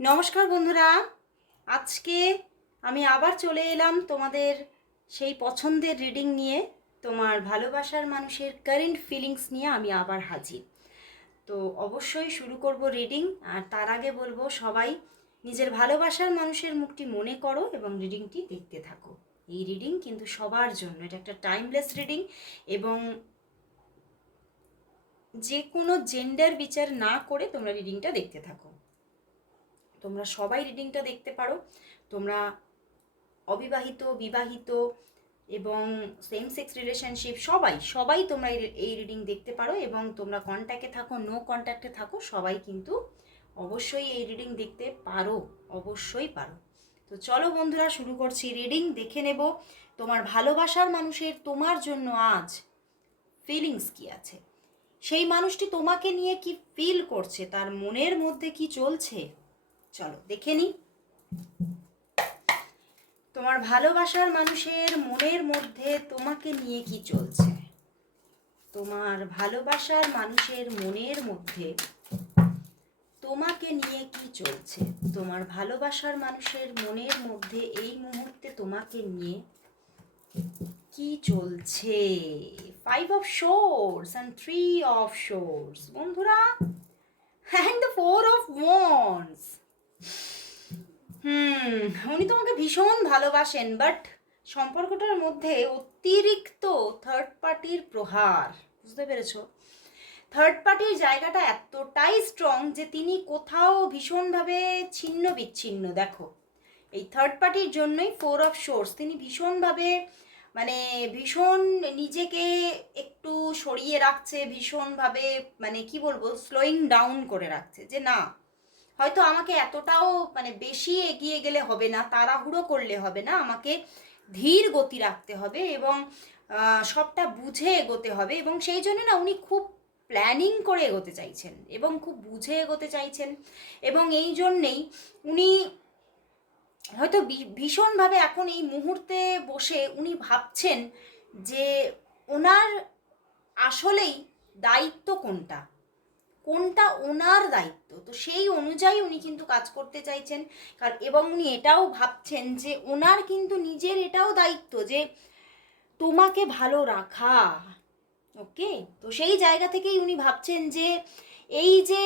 নমস্কার বন্ধুরা। আজকে আমি আবার চলে এলাম তোমাদের সেই পছন্দের রিডিং নিয়ে, তোমার ভালোবাসার মানুষের কারেন্ট ফিলিংস নিয়ে আমি আবার হাজির। তো অবশ্যই শুরু করব রিডিং আর তার আগে বলব সবাই নিজের ভালোবাসার মানুষের মুখটি মনে করো এবং রিডিংটি দেখতে থাকো। এই রিডিং কিন্তু সবার জন্য, এটা একটা টাইমলেস রিডিং এবং যে কোনো জেন্ডার বিচার না করে তোমরা রিডিংটা দেখতে থাকো। তোমরা সবাই রিডিংটা দেখতে পারো। তোমরা অবিবাহিত, বিবাহিত এবং সেম সেক্স রিলেশনশিপ সবাই সবাই তোমরা এই- রিডিং দেখতে পারো এবং তোমরা কন্ট্যাক্টে থাকো নো কন্ট্যাক্টে থাকো, সবাই কিন্তু অবশ্যই এই রিডিং দেখতে পারো, অবশ্যই পারো। তো চলো বন্ধুরা, শুরু করছি রিডিং দেখে নেব তোমার ভালোবাসার মানুষের তোমার জন্য আজ ফিলিংস কি আছে? সেই মানুষটি তোমাকে নিয়ে কি ফিল করছে? তার মনের মধ্যে কি চলছে? চলো, দেখে নি। তোমার ভালোবাসার মানুষের মনের মধ্যে তোমাকে নিয়ে কি চলছে? তোমার ভালোবাসার মানুষের মনের মধ্যে তোমাকে নিয়ে কি চলছে? তোমার ভালোবাসার মানুষের মনের মধ্যে এই মুহূর্তে তোমাকে নিয়ে কি চলছে? Five of swords and three of swords বন্ধুরা। And the four of wands হুম, উনি তোমাকে ভীষণ ভালোবাসেন বাট সম্পর্কটার মধ্যে অতিরিক্ত থার্ড পার্টির প্রহার, বুঝতে পেরেছ? থার্ড পার্টির জায়গাটা এতটাই স্ট্রং যে তিনি কোথাও ভীষণভাবে ছিন্ন বিচ্ছিন্ন দেখো। এই থার্ড পার্টির জন্যই ফোর অফ সোর্স তিনি ভীষণভাবে মানে ভীষণ নিজেকে একটু সরিয়ে রাখছে, ভীষণভাবে মানে কি বলব স্লোয়িং ডাউন করে রাখছে যে না হয়তো আমাকে এতটাও মানে বেশি এগিয়ে গেলে হবে না, তাড়াহুড়ো করলে হবে না, আমাকে ধীর গতি রাখতে হবে এবং সবটা বুঝে এগোতে হবে এবং সেই জন্য না উনি খুব প্ল্যানিং করে এগোতে চাইছেন এবং খুব বুঝে এগোতে চাইছেন এবং এই জন্যেই উনি হয়তো ভীষণভাবে এখন এই মুহূর্তে বসে উনি ভাবছেন যে ওনার আসলেই দায়িত্ব কোনটা? কোনটা ওনার দায়িত্ব? তো সেই অনুযায়ী উনি কিন্তু কাজ করতে চাইছেন। কারণ এবং উনি এটাও ভাবছেন যে ওনার কিন্তু নিজের এটাও দায়িত্ব যে তোমাকে ভালো রাখা। ওকে? তো সেই জায়গা থেকেই উনি ভাবছেন যে এই যে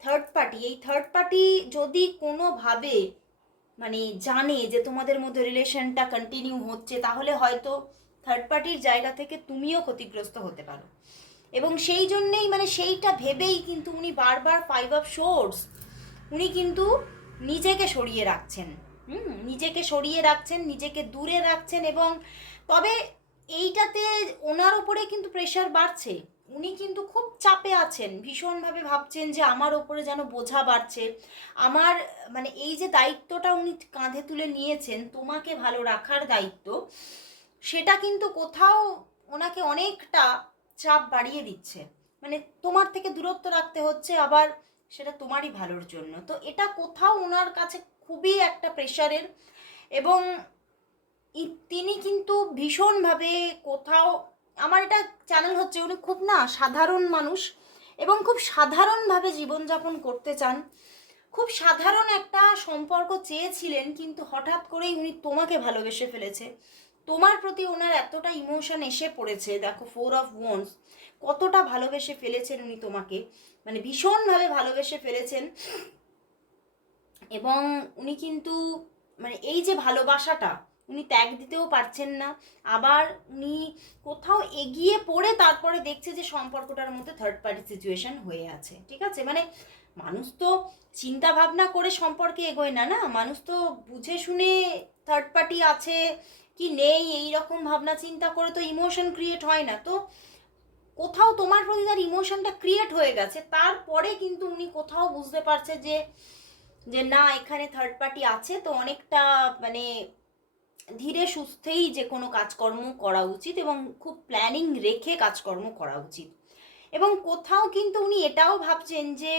থার্ড পার্টি এই থার্ড পার্টি যদি কোনোভাবে মানে জানে যে তোমাদের মধ্যে রিলেশনটা কন্টিনিউ হচ্ছে, তাহলে হয়তো থার্ড পার্টির জায়গা থেকে তুমিও ক্ষতিগ্রস্ত হতে পারো। এবং সেই জন্যেই মানে সেইটা ভেবেই কিন্তু উনি বারবার ফাইভ অফ শোর্স উনি কিন্তু নিজেকে সরিয়ে রাখছেন। হুম, নিজেকে সরিয়ে রাখছেন, নিজেকে দূরে রাখছেন এবং তবে এইটাতে ওনার ওপরে কিন্তু প্রেশার বাড়ছে। উনি কিন্তু খুব চাপে আছেন, ভীষণভাবে ভাবছেন যে আমার ওপরে যেন বোঝা বাড়ছে। আমার মানে এই যে দায়িত্বটা উনি কাঁধে তুলে নিয়েছেন, তোমাকে ভালো রাখার দায়িত্ব, সেটা কিন্তু কোথাও ওনাকে অনেকটা চাপ বাড়িয়ে দিচ্ছে। মানে তোমার থেকে দূরত্ব রাখতে হচ্ছে, আবার সেটা তোমারই ভালোর জন্য। তো এটা কোথাও ওনার কাছে খুবই একটা প্রেশারের এবং তিনি কিন্তু ভীষণভাবে কোথাও, আমার এটা চ্যানেল হচ্ছে, উনি খুব না সাধারণ মানুষ এবং খুব সাধারণভাবে জীবনযাপন করতে চান। খুব সাধারণ একটা সম্পর্ক চেয়েছিলেন, কিন্তু হঠাৎ করেই উনি তোমাকে ভালোবেসে ফেলেছে। তোমার প্রতি ওনার এতটা ইমোশন এসে পড়েছে, দেখো ফোর অফ ওয়ান্স কতটা ভালোবেসে ফেলেছেন উনি তোমাকে মানে ভীষণভাবে ভালোবেসে ফেলেছেন। এবং উনি কিন্তু মানে এই যে ভালোবাসাটা, উনি ত্যাগ দিতেও পারছেন না। আবার উনি কোথাও এগিয়ে পড়ে তারপরে দেখছে যে সম্পর্কটার মধ্যে থার্ড পার্টি সিচুয়েশন হয়ে আছে, ঠিক আছে? মানে মানুষ তো চিন্তা ভাবনা করে সম্পর্কে এগোয় না না? মানুষ তো বুঝে শুনে থার্ড পার্টি আছে কি নেই, এই রকম ভাবনা চিন্তা করে তো ইমোশন ক্রিয়েট হয় না। তো কোথাও তোমার প্রতি তার ইমোশনটা ক্রিয়েট হয়ে গেছে, তারপরে কিন্তু উনি কোথাও বুঝতে পারছে যে যে না, এখানে থার্ড পার্টি আছে, তো অনেকটা মানে ধীরে সুস্থেই যে কোনো কাজকর্ম করা উচিত এবং খুব প্ল্যানিং রেখে কাজকর্ম করা উচিত। এবং কোথাও কিন্তু উনি এটাও ভাবছেন যে,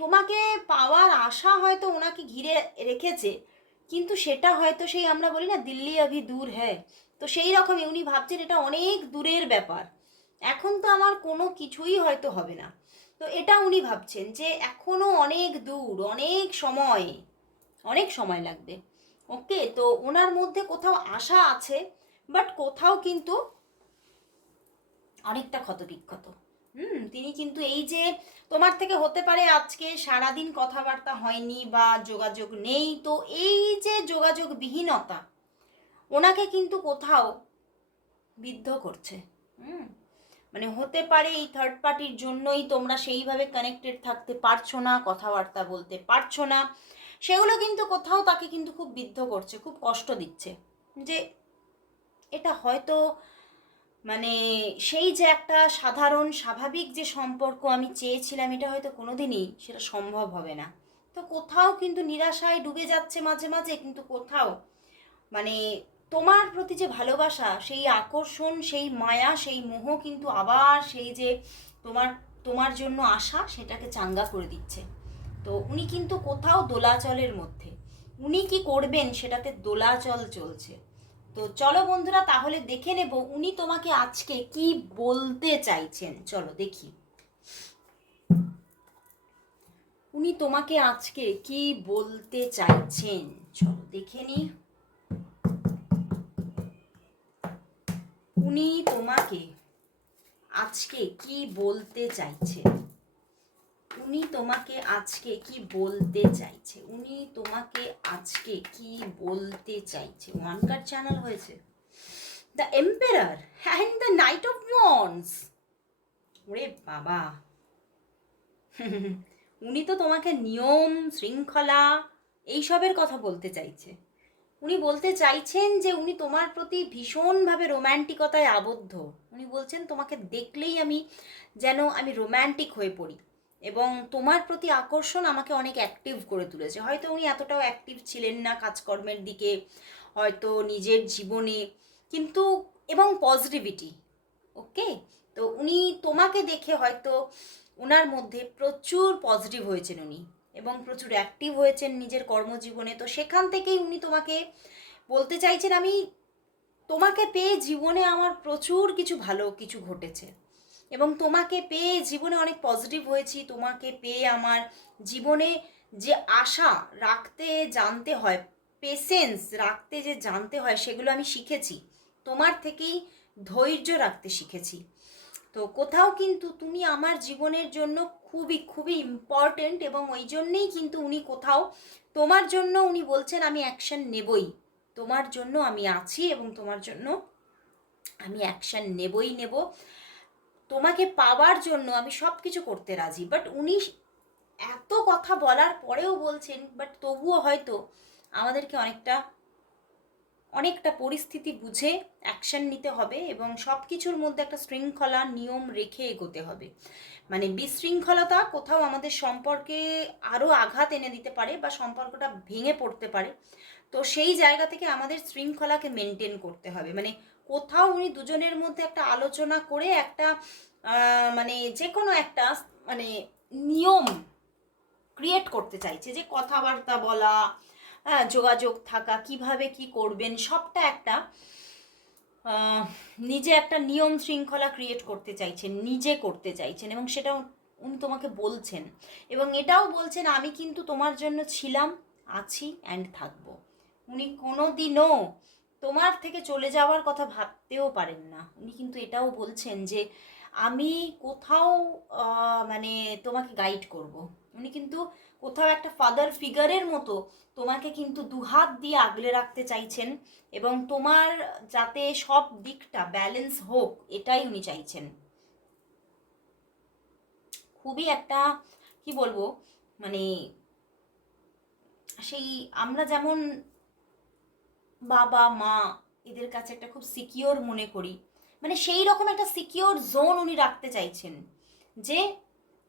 তোমাকে পাওয়ার আশা হয়তো ওনাকে ঘিরে রেখেছে কিন্তু সেটা হয়তো সেই আমরা বলি না দিল্লি অভি দূর হ্যাঁ তো সেই রকমই উনি ভাবছেন এটা অনেক দূরের ব্যাপার। এখন তো আমার কোনো কিছুই হয়তো হবে না। তো এটা উনি ভাবছেন যে এখনও অনেক দূর, অনেক সময় অনেক সময় লাগবে। ওকে, তো ওনার মধ্যে কোথাও আশা আছে, বাট কোথাও কিন্তু অনেকটা ক্ষতবিক্ষত। হুম, তিনি কিন্তু এই যে তোমার থেকে হতে পারে আজকে সারাদিন কথাবার্তা হয়নি বা যোগাযোগ নেই, তো এই যে যোগাযোগ বিহীনতা ওনাকে কিন্তু কোথাও বিদ্ধ করছে। হুম মানে হতে পারে এই থার্ড পার্টির জন্যই তোমরা সেইভাবে কানেক্টেড থাকতে পারছ না, কথাবার্তা বলতে পারছ না, সেগুলো কিন্তু কোথাও তাকে কিন্তু খুব বিদ্ধ করছে, খুব কষ্ট দিচ্ছে। যে এটা হয়তো মানে সেই যে একটা সাধারণ, স্বাভাবিক যে সম্পর্ক আমি চেয়েছিলাম, এটা হয়তো কোনোদিনই সেটা সম্ভব হবে না। তো কোথাও কিন্তু নিরাশায় ডুবে যাচ্ছে মাঝে মাঝে, কিন্তু কোথাও মানে তোমার প্রতি যে ভালোবাসা, সেই আকর্ষণ, সেই মায়া, সেই মোহ কিন্তু আবার সেই যে তোমার তোমার জন্য আশা, সেটাকে চাঙ্গা করে দিচ্ছে। তো উনি কিন্তু কোথাও দোলাচলের মধ্যে। উনি কি করবেন, সেটাতে দোলাচল চলছে। তো চলো বন্ধুরা, তাহলে দেখে নেব উনি তোমাকে আজকে কি বলতে চাইছেন। চলো দেখি। উনি তোমাকে আজকে কি বলতে চাইছেন? চলো দেখে নি। উনি তোমাকে আজকে কি বলতে চাইছে উনি তোমাকে আজকে কি বলতে চাইছে? উনি তোমাকে আজকে কি বলতে চাইছে? ওয়ান চ্যানেল হয়েছে। The emperor and the knight of wands ওরে বাবা। উনি তো তোমাকে নিয়ম, শৃঙ্খলা এইসবের কথা বলতে চাইছে। উনি বলতে চাইছেন যে উনি তোমার প্রতি ভীষণভাবে রোম্যান্টিকতায় আবদ্ধ। উনি বলছেন, তোমাকে দেখলেই আমি যেন আমি রোম্যান্টিক হয়ে পড়ি। এবং তোমার প্রতি আকর্ষণ আমাকে অনেক অ্যাক্টিভ করে তুলেছে। হয়তো উনি এতটাও অ্যাক্টিভ ছিলেন না কাজকর্মের দিকে, হয়তো নিজের জীবনে, কিন্তু, এবং পজিটিভিটি ওকে তো উনি তোমাকে দেখে হয়তো ওনার মধ্যে প্রচুর পজিটিভ হয়েছেন উনি, এবং প্রচুর অ্যাক্টিভ হয়েছেন নিজের কর্মজীবনে। তো সেখান থেকেই উনি তোমাকে বলতে চাইছেন, আমি তোমাকে পেয়ে জীবনে আমার প্রচুর কিছু ভালো কিছু ঘটেছে। এবং তোমাকে পেয়ে জীবনে অনেক পজিটিভ হয়েছি। তোমাকে পেয়ে আমার জীবনে যে আশা রাখতে, জানতে হয় পেশেন্স রাখতে যে জানতে হয়, সেগুলো আমি শিখেছি। তোমার থেকেই ধৈর্য রাখতে শিখেছি। তো কোথাও কিন্তু তুমি আমার জীবনের জন্য খুবই খুবই ইম্পর্টেন্ট এবং ওই জন্যেই কিন্তু উনি কোথাও, তোমার জন্য উনি বলছেন, আমি অ্যাকশন নেবই। তোমার জন্য আমি আছি এবং তোমার জন্য আমি অ্যাকশন নেবই, নেব। তোমাকে পাওয়ার জন্য আমি সব কিছু করতে রাজি। বাট উনি এত কথা বলার পরেও বলছেন বাট তবুও হয়তো আমাদেরকে অনেকটা অনেকটা পরিস্থিতি বুঝে অ্যাকশন নিতে হবে এবং সব কিছুর মধ্যে একটা শৃঙ্খলা, নিয়ম রেখে এগোতে হবে। মানে বিশৃঙ্খলতা কোথাও আমাদের সম্পর্কে আরও আঘাত এনে দিতে পারে বা সম্পর্কটা ভেঙে পড়তে পারে। তো সেই জায়গা থেকে আমাদের শৃঙ্খলাকে মেনটেন করতে হবে। মানে কোথাও উনি দুজনের মধ্যে একটা আলোচনা করে একটা মানে যে কোনো একটা মানে নিয়ম ক্রিয়েট করতে চাইছে যে কথাবার্তা বলা হ্যাঁ যোগাযোগ থাকা, কীভাবে কি করবেন, সবটা একটা নিজে একটা নিয়ম শৃঙ্খলা ক্রিয়েট করতে চাইছেন, নিজে করতে চাইছেন এবং সেটা উনি তোমাকে বলছেন। এবং এটাও বলছেন, আমি কিন্তু তোমার জন্য ছিলাম, আছি অ্যান্ড থাকব। উনি কোনো দিনও তোমার থেকে চলে যাওয়ার কথা ভাবতেও পারেন না উনি কিন্তু এটাও বলছেন যে, আমি কোথাও মানে তোমাকে গাইড করব। উনি কিন্তু কোথাও একটা ফাদার ফিগারের মতো তোমাকে কিন্তু দুহাত দিয়ে আগলে রাখতে চাইছেন এবং তোমার যাতে সব দিকটা ব্যালেন্স হোক, এটাই উনি চাইছেন খুবই একটা, কি বলব মানে সেই আমরা যেমন বাবা, মা এদের কাছে একটা খুব সিকিওর মনে করি। মানে সেই রকম একটা সিকিওর জোন উনি রাখতে চাইছেন যে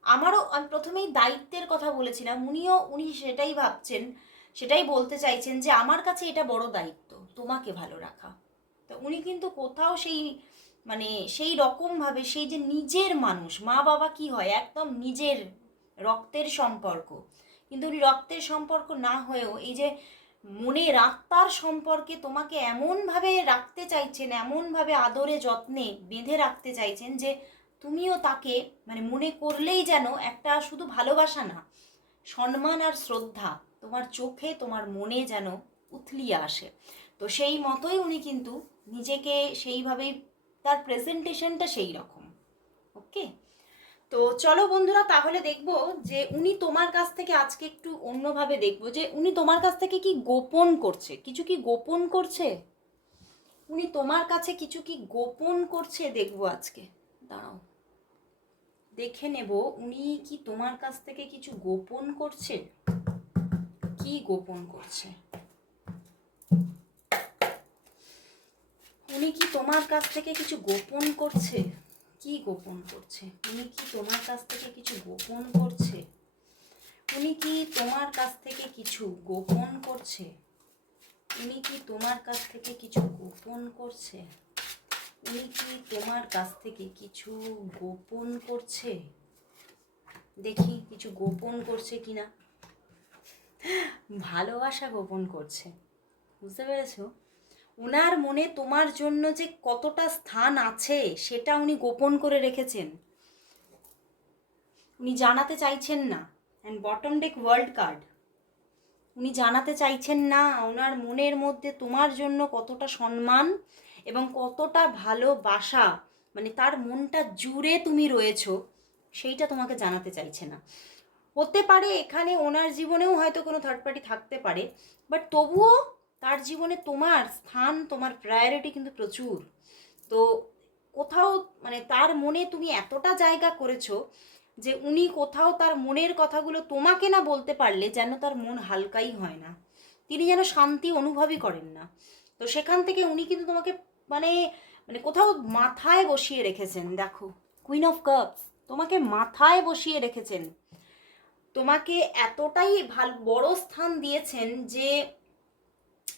আমারও আমি প্রথমেই দায়িত্বের কথা বলেছিলাম, উনিও, উনি সেটাই ভাবছেন, সেটাই বলতে চাইছেন যে আমার কাছে এটা বড় দায়িত্ব, তোমাকে ভালো রাখা। তো উনি কিন্তু কোথাও সেই মানে সেই রকমভাবে সেই যে নিজের মানুষ, মা বাবা কি হয়, একদম নিজের রক্তের সম্পর্ক। কিন্তু উনি রক্তের সম্পর্ক না হয়েও এই যে মনের আত্মার সম্পর্কে তোমাকে এমনভাবে রাখতে চাইছেন, এমনভাবে আদরে যত্নে বেঁধে রাখতে চাইছেন যে তুমিও তাকে মানে মনে করলেই যেন একটা শুধু ভালোবাসা না, সম্মান আর শ্রদ্ধা তোমার চোখে, তোমার মনে যেন উথলিয়ে আসে। তো সেই মতোই উনি কিন্তু নিজেকে সেইভাবেই, তার প্রেজেন্টেশনটা সেই রকম। ওকে তো চলো বন্ধুরা, তাহলে দেখব যে উনি তোমার কাছ থেকে আজকে একটু অন্যভাবে দেখব যে উনি তোমার কাছ থেকে কি গোপন করছে? কিছু কি গোপন করছে? উনি তোমার কাছে কিছু কি গোপন করছে দেখব আজকে। দাঁড়াও। দেখে নেব উনি কি তোমার কাছ থেকে কিছু গোপন করছে? কি গোপন করছে? উনি কি তোমার কাছ থেকে কিছু গোপন করছে? কি গোপন করছে? উনি কি তোমার কাছ থেকে কিছু গোপন করছে? উনি কি তোমার কাছ থেকে কিছু গোপন করছে? উনি কি তোমার কাছ থেকে কিছু গোপন করছে? উনি কি তোমার কাছ থেকে কিছু গোপন করছে? দেখি কিছু গোপন করছে কিনা। ভালোবাসা গোপন করছে। বুঝতে পেরেছ? ওনার মনে তোমার জন্য যে কতটা স্থান আছে, সেটা উনি গোপন করে রেখেছেন। উনি জানাতে চাইছেন না। And bottom deck world card উনি জানাতে চাইছেন না ওনার মনের মধ্যে তোমার জন্য কতটা সম্মান এবং কতটা ভালোবাসা মানে তার মনটা জুড়ে তুমি রয়েছো, সেইটা তোমাকে জানাতে চাইছে না। হতে পারে এখানে ওনার জীবনেও হয়তো কোনো থার্ড পার্টি থাকতে পারে বাট তবুও তার জীবনে তোমার স্থান, তোমার প্রায়োরিটি কিন্তু প্রচুর। তো কোথাও মানে তার মনে তুমি এতটা জায়গা করেছ যে উনি কোথাও তার মনের কথাগুলো তোমাকে না বলতে পারলে যেন তার মন হালকাই হয় না। তিনি যেন শান্তি অনুভবই করেন না। তো সেখান থেকে উনি কিন্তু তোমাকে মানে মানে কোথাও মাথায় বসিয়ে রেখেছেন, দেখো। কুইন অফ কাপস তোমাকে মাথায় বসিয়ে রেখেছেন। তোমাকে এতটাই ভালো, বড় স্থান দিয়েছেন যে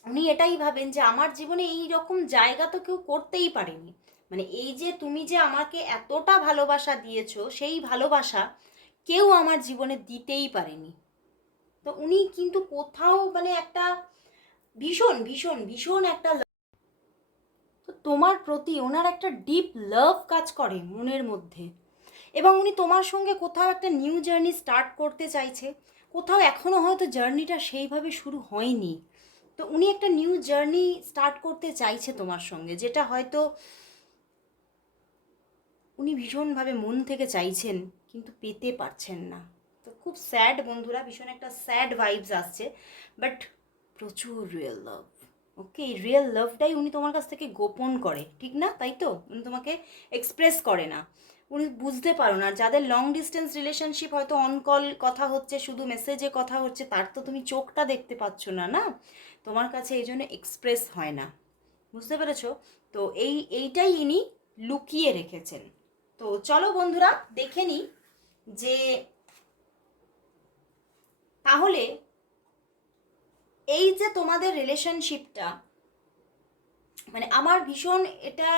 উনি এটাই ভাবেন যে আমার জীবনে এই রকম জায়গা তো কেউ করতেই পারেনি। মানে এই যে তুমি যে আমাকে এতটা ভালোবাসা দিয়েছ, সেই ভালোবাসা কেউ আমার জীবনে দিতেই পারেনি। তো উনি কিন্তু কোথাও মানে একটা ভীষণ ভীষণ ভীষণ একটা তো তোমার প্রতি ওনার একটা ডিপ লাভ কাজ করে মনের মধ্যে। এবং উনি তোমার সঙ্গে কোথাও একটা নিউ জার্নি স্টার্ট করতে চাইছে। কোথাও এখনও হয়তো জার্নিটা সেইভাবে শুরু হয়নি। তো উনি একটা নিউ জার্নি স্টার্ট করতে চাইছে তোমার সঙ্গে, যেটা হয়তো উনি ভীষণভাবে মন থেকে চাইছেন, কিন্তু পেতে পারছেন না। তো খুব স্যাড বন্ধুরা, ভীষণ একটা স্যাড ভাইবস আসছে বাট প্রচুর রিয়েল লাভ ওকে এই রিয়েল লাভটাই উনি তোমার কাছ থেকে গোপন করে, ঠিক না? তাই তো? উনি তোমাকে এক্সপ্রেস করে না। উনি বুঝতে পারো না, যাদের লং ডিস্টেন্স রিলেশনশিপ হয়তো অন কল কথা হচ্ছে, শুধু মেসেজে কথা হচ্ছে, তার তো তুমি চোখটা দেখতে পাচ্ছ না না? তোমার কাছে এই জন্য এক্সপ্রেস হয় না। বুঝতে পেরেছ? তো এই, এইটাই ইনি লুকিয়ে রেখেছেন। তো চলো বন্ধুরা, দেখে নিই যে তাহলে এই যে তোমাদের রিলেশনশিপটা মানে আমার ভীষণ এটা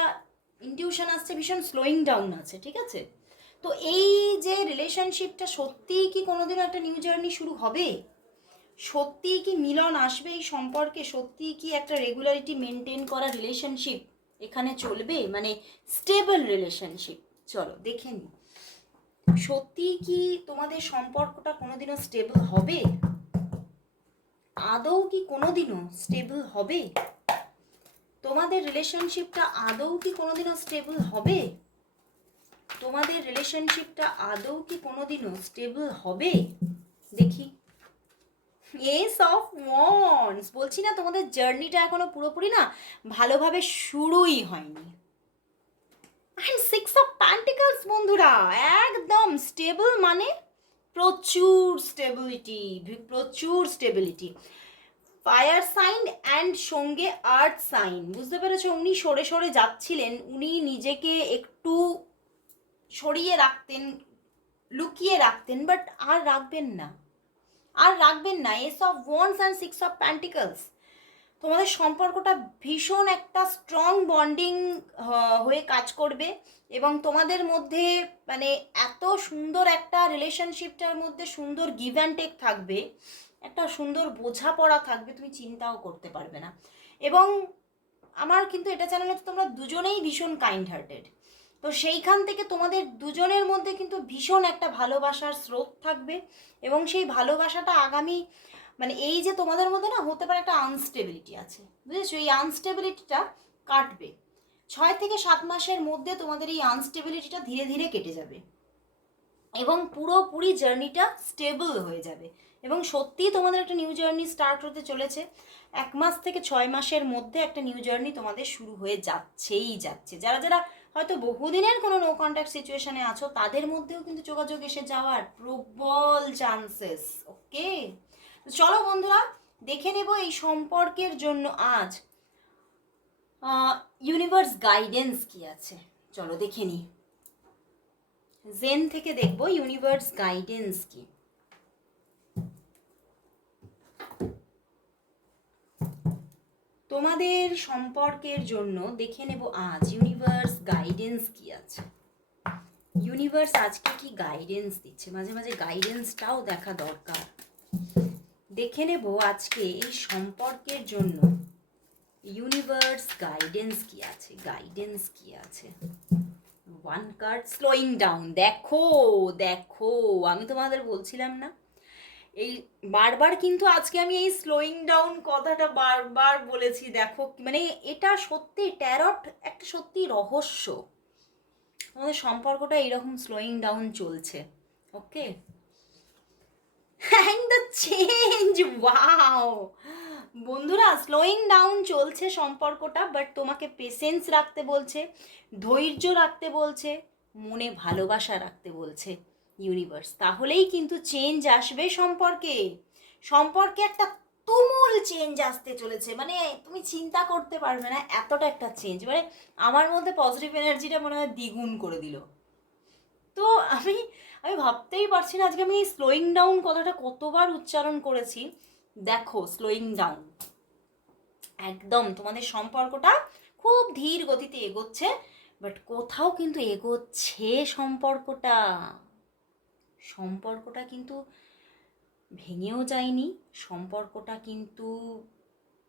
ইনটিউশন আসছে, ভীষণ স্লোয়িং ডাউন আছে, ঠিক আছে? তো এই যে রিলেশনশিপটা সত্যিই কি কোনোদিনও একটা নিউ জার্নি শুরু হবে? সত্যিই কি মিলন আসবে এই সম্পর্কে? সত্যিই কি একটা রেগুলারিটি মেনটেন করা রিলেশনশিপ এখানে চলবে? মানে স্টেবল রিলেশনশিপ চলো, দেখে নিই। সত্যিই কি তোমাদের সম্পর্কটা কোনোদিনও স্টেবল হবে? আদৌ কি কোনোদিনও স্টেবল হবে? তোমাদের রিলেশনশিপটা আদৌ কি কোনোদিনও স্টেবল হবে? তোমাদের রিলেশনশিপটা আদৌ কি কোনোদিনও স্টেবল হবে? দেখি। এস অফ ওয়ান্স বলছি না, তোমাদের জার্নিটা এখনও পুরোপুরি না? ভালোভাবে শুরুই হয়নি। অ্যান্ড সিক্স অফ প্যান্টিকলস বন্ধুরা, একদম স্টেবল মানে প্রচুর স্টেবিলিটি প্রচুর স্টেবিলিটি ফায়ার সাইন অ্যান্ড সঙ্গে আর্থ সাইন বুঝতে পেরেছ? উনি সরে সরে যাচ্ছিলেন। উনি নিজেকে একটু সরিয়ে রাখতেন, লুকিয়ে রাখতেন বাট আর রাখবেন না। আর রাখবেন না ace of wands and six of pentacles তোমাদের সম্পর্কটা ভীষণ একটা স্ট্রং বন্ডিং হয়ে কাজ করবে এবং তোমাদের মধ্যে মানে এত সুন্দর একটা রিলেশনশিপটার মধ্যে সুন্দর গিভ অ্যান্ড টেক থাকবে, একটা সুন্দর বোঝাপড়া থাকবে, তুমি চিন্তাও করতে পারবে না। এবং আমার কিন্তু এটা জানানো হচ্ছে তোমরা দুজনেই ভীষণ কাইন্ড হার্টেড তো সেইখান থেকে তোমাদের দুজনের মধ্যে কিন্তু ভীষণ একটা ভালোবাসার স্রোত থাকবে এবং সেই ভালোবাসাটা আগামী মানে এই যে তোমাদের মধ্যে না হতে পারে একটা আনস্টেবিলিটি আছে, বুঝেছ? এই আনস্টেবিলিটিটা কাটবে। ছয় থেকে সাত মাসের মধ্যে তোমাদের এই আনস্টেবিলিটিটা ধীরে ধীরে কেটে যাবে এবং পুরোপুরি জার্নিটা স্টেবল হয়ে যাবে। এবং সত্যিই তোমাদের একটা নিউ জার্নি স্টার্ট হতে চলেছে। এক মাস থেকে ছয় মাসের মধ্যে একটা নিউ জার্নি তোমাদের শুরু হয়ে যাচ্ছেই যাচ্ছে। যারা যারা হয়তো বহুদিনের কোনো নো কন্ট্যাক্ট সিচুয়েশনে আছো, তাদের মধ্যেও কিন্তু যোগাযোগ এসে যাওয়ার প্রবল চান্সেস ওকে চলো বন্ধুরা, দেখে নেব এই সম্পর্কের জন্য আজ ইউনিভার্স গাইডেন্স কি আছে? চলো দেখে নিই। জেন থেকে দেখব ইউনিভার্স গাইডেন্স কি। তোমাদের সম্পর্কের জন্য দেখে নেব আজ ইউনিভার্স গাইডেন্স কি আছে। ইউনিভার্স আজকে কি গাইডেন্স দিচ্ছে? মাঝে মাঝে গাইডেন্সটাও দেখা দরকার। দেখে নেব আজকে এই সম্পর্কের জন্য ইউনিভার্স গাইডেন্স কি আছে? গাইডেন্স কি আছে? ওয়ান কার্ড স্লোয়িং ডাউন দেখো দেখো, আমি তোমাদের বলছিলাম না? এই বারবার কিন্তু আজকে আমি এই স্লোয়িং ডাউন কথাটা বারবার বলেছি, দেখো মানে এটা সত্যি ট্যারট একটা সত্যি রহস্য। আমাদের সম্পর্কটা এইরকম স্লোয়িং ডাউন চলছে okay and the change wow বন্ধুরা স্লোয়িং ডাউন চলছে সম্পর্কটা বাট তোমাকে পেশেন্স রাখতে বলছে, ধৈর্য রাখতে বলছে, মনে ভালোবাসা রাখতে বলছে। ইউনিভার্স তাহলেই কিন্তু চেঞ্জ আসবে সম্পর্কে। সম্পর্কে একটা তুমুল চেঞ্জ আসতে চলেছে। মানে তুমি চিন্তা করতে পারবে না এতটা একটা চেঞ্জ মানে আমার মধ্যে পজিটিভ এনার্জিটা মনে হয় দ্বিগুণ করে দিল। তো আমি আমি ভাবতেই পারছি না আজকে আমি স্লোয়িং ডাউন কথাটা কতবার উচ্চারণ করেছি। দেখো স্লোয়িং ডাউন একদম, তোমাদের সম্পর্কটা খুব ধীর গতিতে এগোচ্ছে বাট কোথাও কিন্তু এগোচ্ছে সম্পর্কটা। সম্পর্কটা কিন্তু ভেঙেও যায়নি, সম্পর্কটা কিন্তু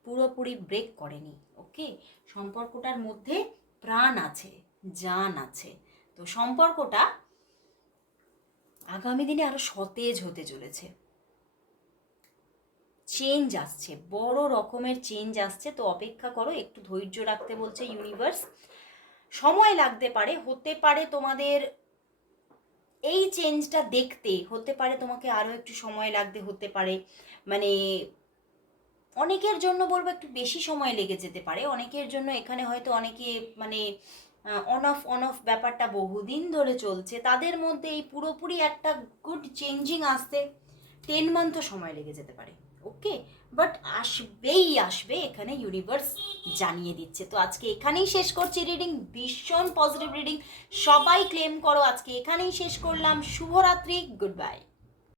পুরোপুরি ব্রেক করেনি ওকে সম্পর্কটার মধ্যে প্রাণ আছে, জান আছে। তো সম্পর্কটা আগামী দিনে আরও সতেজ হতে চলেছে। চেঞ্জ আসছে, বড় রকমের চেঞ্জ আসছে। তো অপেক্ষা করো, একটু ধৈর্য রাখতে বলছে ইউনিভার্স সময় লাগতে পারে, হতে পারে তোমাদের এই চেঞ্জটা দেখতে হতে পারে, তোমাকে আরও একটু সময় লাগতে হতে পারে। মানে অনেকের জন্য বলব একটু বেশি সময় লেগে যেতে পারে। অনেকের জন্য এখানে হয়তো অনেকে মানে অন অফ অন অফ ব্যাপারটা বহুদিন ধরে চলছে। তাদের মধ্যে এই পুরোপুরি একটা গুড চেঞ্জিং আসতে টেন মান্থও সময় লেগে যেতে পারে। ওকে? বাট আসবেই, আসবে। এখানে ইউনিভার্স জানিয়ে দিচ্ছে। তো আজকে এখানেই শেষ করছি রিডিং ভীষণ পজিটিভ রিডিং সবাই ক্লেম করো, আজকে এখানেই শেষ করলাম। শুভরাত্রি। Good bye